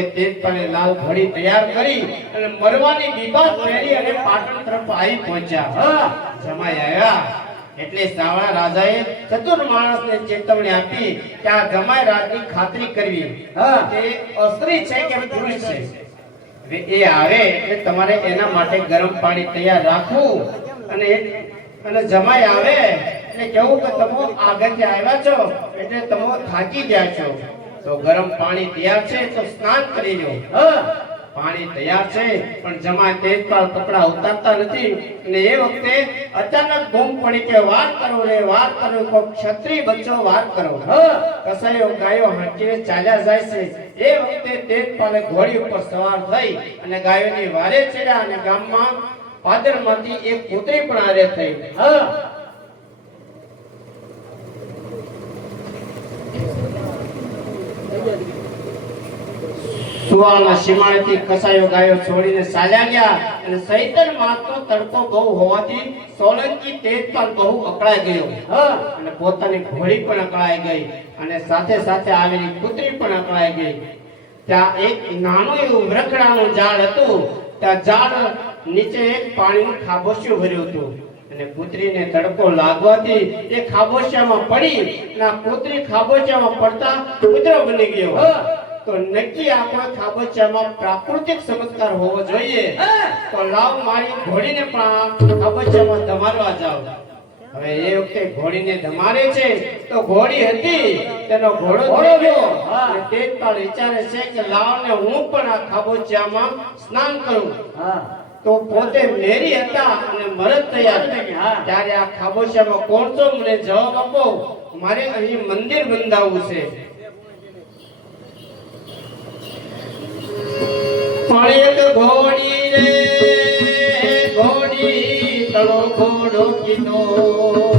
એ તેજપાલે લાલ ઘડી તૈયાર કરી અને મરવાની બીબાત પહેરી અને પાટણ તરફ આવી પહોંચ્યા. હા, જમાઈ આવ્યા. એટલે સાવળા રાજાએ ચતુર માણસને ચેતવણી આપી કે આ જમાઈ રાજની ખાતરી કરવી. હા. તે અસ્ત્રી છે કે પુરુષ છે? એ આવે એટલે તમારે એના માટે ગરમ પાણી તૈયાર રાખવું. અને અને જમાઈ આવે એટલે કેવું કે તમે આગળથી આવ્યા છો, એટલે તમે થાકી ગયા છો. તો ગરમ પાણી તૈયાર છે તો સ્નાન કરી લો હા, પાણી તૈયાર છે, પણ જમાય તેજપાલ કપડા ઉતારતા નથી. અને એ વખતે અચાનક બૂમ પડી કે વાર કરો રે, વાર કરો, કોક ક્ષત્રિય બચ્ચો વાર કરો. હ કસાયો ગાયો હાંકીને ચાલ્યા જાય છે. એ વખતે તેજપાલે ઘોડી ઉપર સવાર થઈ અને ગાયોની વારે ચડ્યા અને ગામમાં પાદરમાંથી એક પુત્રી પણ આરે થઈ. હા સુવાળના સીમાડેથી કસાયો ગાયો છોડીને ચાલ્યા ગયા અને સૈતન માસનો તડકો બહુ હોવાથી સોલંકી તેજપાલ બહુ અકળાઈ ગયો. અને પોતાની ઘોડી પણ અકળાઈ ગઈ અને સાથે સાથે આવેલી પુત્રી પણ અકળાઈ ગઈ. ત્યાં એક નાનું એવું વૃક્ષડાનું ઝાડ હતું. ત્યાં ઝાડ નીચે એક પાણીનું ખાબોચિયું ભર્યું હતું. અને પુત્રીને તડકો લાગવાથી એ ખાબોચિયામાં પડી અને આ ખાબોચિયામાં પડતા કૂતરો બની ગયો. તો નક્કી આપણા ખાબોચિયામાં પ્રાકૃતિક સંસ્કાર હોવો જોઈએ. તો લાવ મારી ઘોડીને પણ ખાબોચિયામાં ધમારવા જાવ હવે એ વખતે ઘોડીને ધમારે છે. તો ઘોડી હતી તેનો ઘોડો થઈ ગયો. તે પણ વિચારે છે કે લાવને હું પણ આ ખાબોચિયામાં સ્નાન કરું. તો પોતે મેરી હતા અને મરદ તૈયાર. ત્યારે આ ખાબોચિયામાં કોણ છો? મને જવાબ આપો. મારે અહીં મંદિર બંધાવવું છે. પણ એક ઘોડી રે ઘોડી કીધો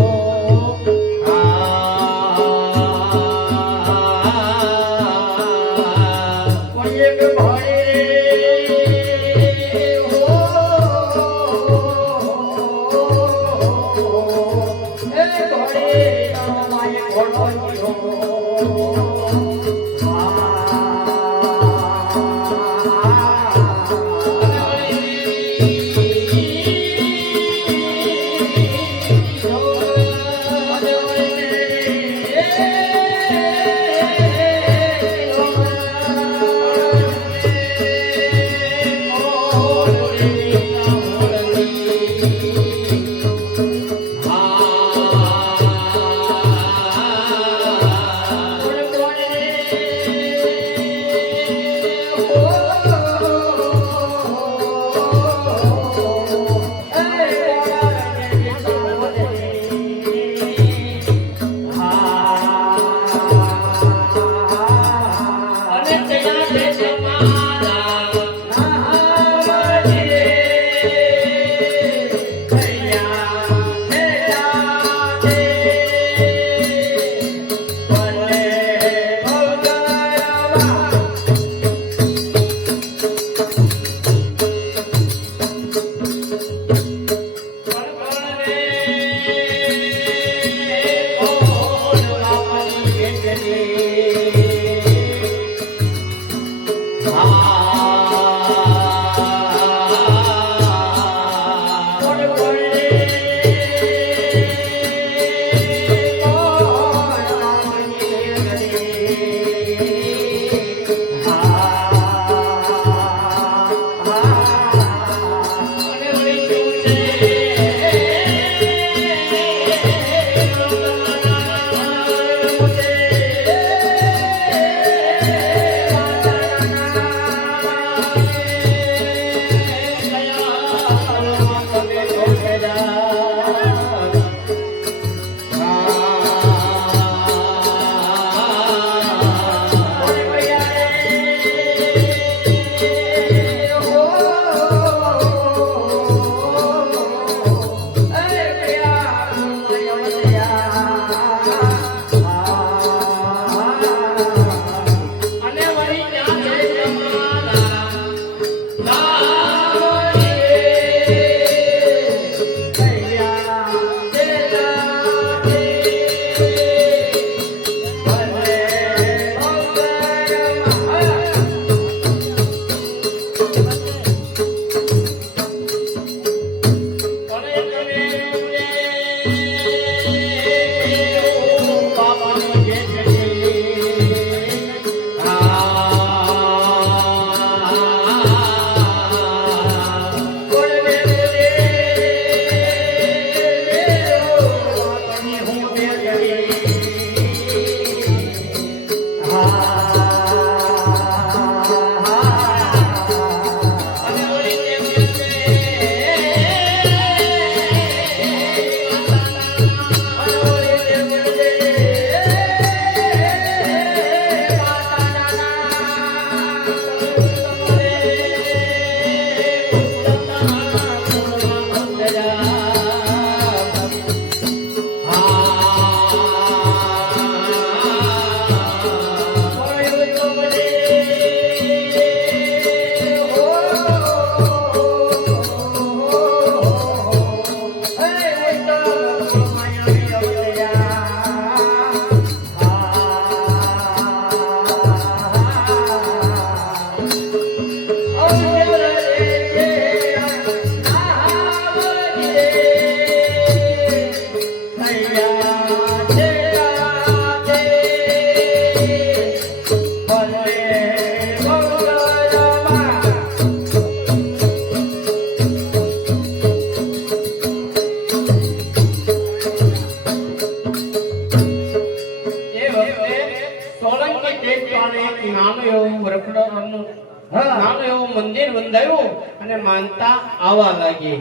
આવવા લાગી.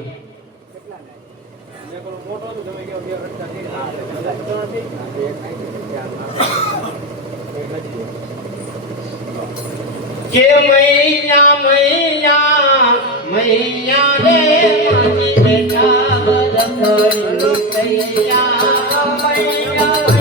કે મૈયા મૈયા મૈયા રે મારી બેટા કૈયા મૈયા મૈયા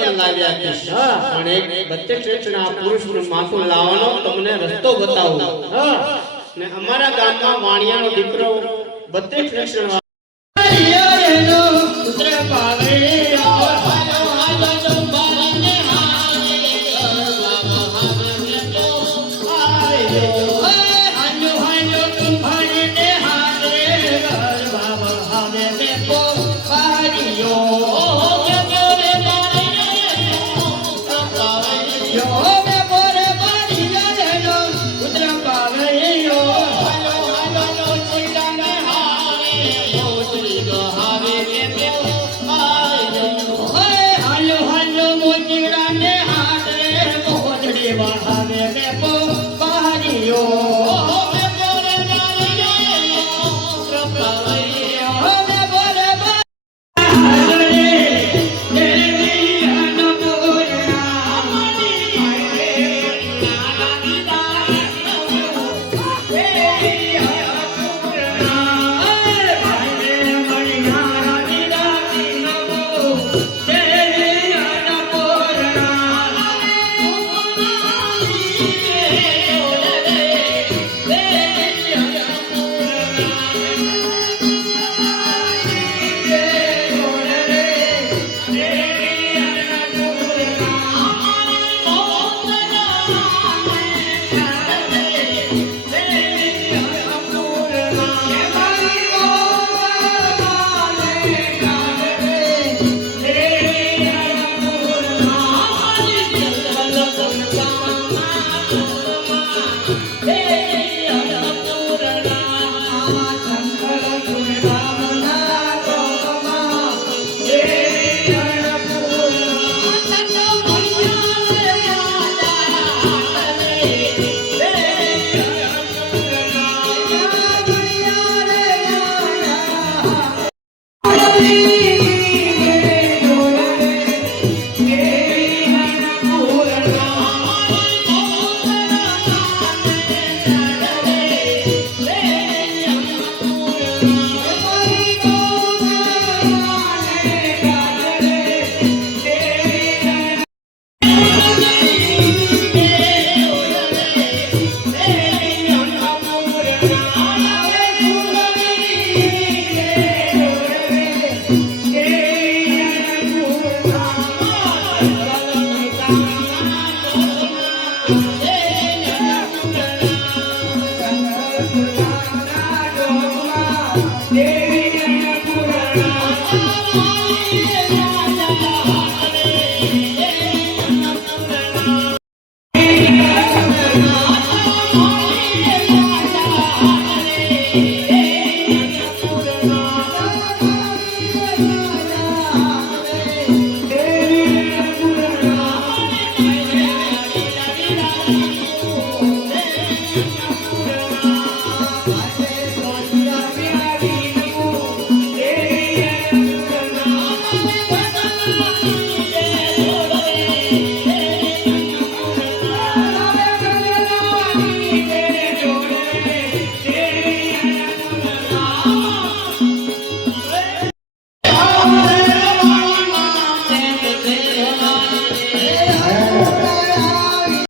પણ લાવ્યા આપીશ પણ એક શ્રેષ્ઠના પુરુષનું માથું લાવવાનો તમને રસ્તો બતાવું. ને અમારા ગામમાં વાણિયાનો દીકરો બત્રીસ શ્રેષ્ઠ